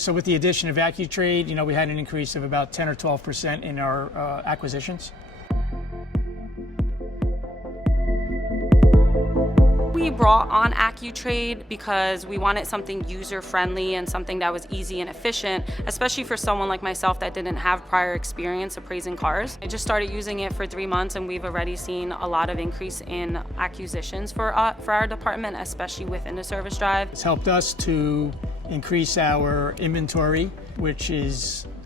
So with the addition of Accu-Trade, we had an increase of about 10 or 12% in our acquisitions. We brought on Accu-Trade because we wanted something user-friendly and something that was easy and efficient, especially for someone like myself that didn't have prior experience appraising cars. I just started using it for 3 months and we've already seen a lot of increase in acquisitions for our department, especially within the service drive. It's helped us to increase our inventory, which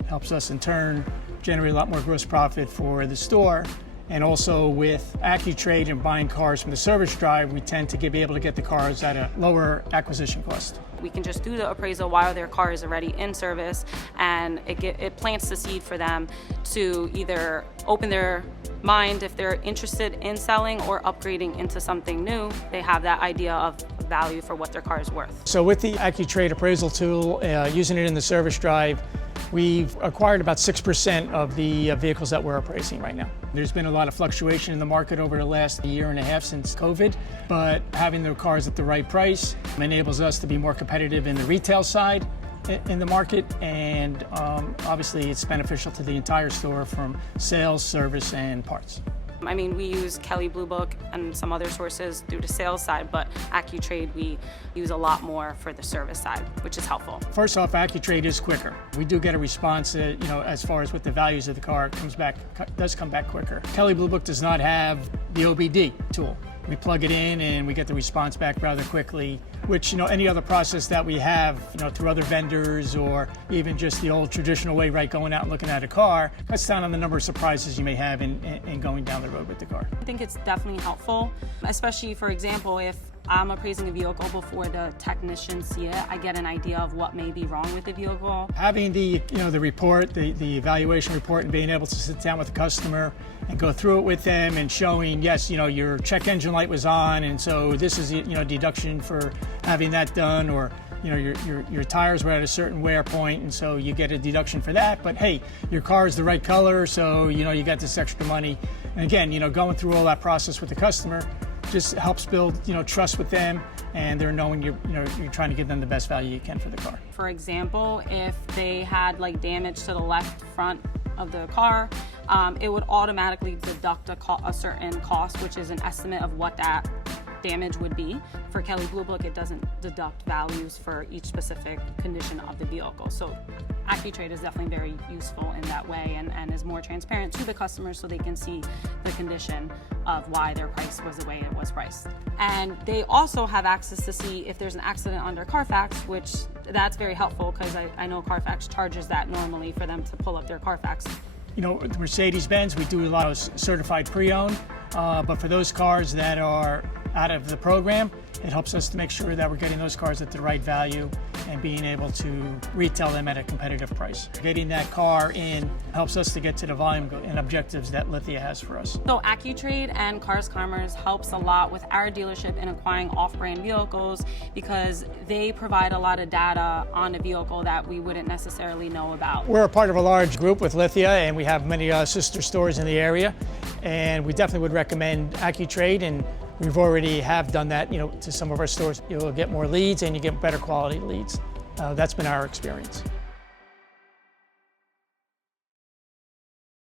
helps us in turn generate a lot more gross profit for the store. And also with Accu-Trade and buying cars from the service drive, we tend to be able to get the cars at a lower acquisition cost. We can just do the appraisal while their car is already in service, and it plants the seed for them to either open their mind if they're interested in selling or upgrading into something new. They have that idea of value for what their car is worth. So with the Accu-Trade appraisal tool, using it in the service drive, we've acquired about 6% of the vehicles that we're appraising right now. There's been a lot of fluctuation in the market over the last year and a half since COVID, but having the cars at the right price enables us to be more competitive in the retail side in the market, and obviously it's beneficial to the entire store from sales, service, and parts. I mean, we use Kelley Blue Book and some other sources through the sales side, but Accu-Trade we use a lot more for the service side, which is helpful. First off, Accu-Trade is quicker. We do get a response, as far as what the values of the car does come back quicker. Kelley Blue Book does not have the OBD tool. We plug it in and we get the response back rather quickly, which any other process that we have through other vendors or even just the old traditional way, right, going out and looking at a car, cuts down on the number of surprises you may have in going down the road with the car. I think it's definitely helpful, especially, for example, if I'm appraising a vehicle before the technicians see it, I get an idea of what may be wrong with the vehicle. Having the report, the evaluation report, and being able to sit down with the customer and go through it with them and showing, yes, your check engine light was on, and so this is deduction for having that done, or your tires were at a certain wear point, and so you get a deduction for that. But hey, your car is the right color, so you got this extra money. And again, going through all that process with the customer just helps build trust with them, and they're knowing you're trying to give them the best value you can for the car. For example, if they had damage to the left front of the car, it would automatically deduct a certain cost, which is an estimate of what that damage would be. For Kelley Blue Book, it doesn't deduct values for each specific condition of the vehicle. So Accu-Trade is definitely very useful in that way, and is more transparent to the customers so they can see the condition of why their price was the way it was priced. And they also have access to see if there's an accident under Carfax, which that's very helpful because I know Carfax charges that normally for them to pull up their Carfax. With Mercedes-Benz, we do a lot of certified pre-owned, but for those cars that are out of the program, it helps us to make sure that we're getting those cars at the right value and being able to retail them at a competitive price. Getting that car in helps us to get to the volume and objectives that Lithia has for us. So Accu-Trade and Cars Commerce helps a lot with our dealership in acquiring off-brand vehicles because they provide a lot of data on a vehicle that we wouldn't necessarily know about. We're a part of a large group with Lithia, and we have many sister stores in the area, and we definitely would recommend Accu-Trade, and we've already have done that, to some of our stores. You'll get more leads and you get better quality leads. That's been our experience.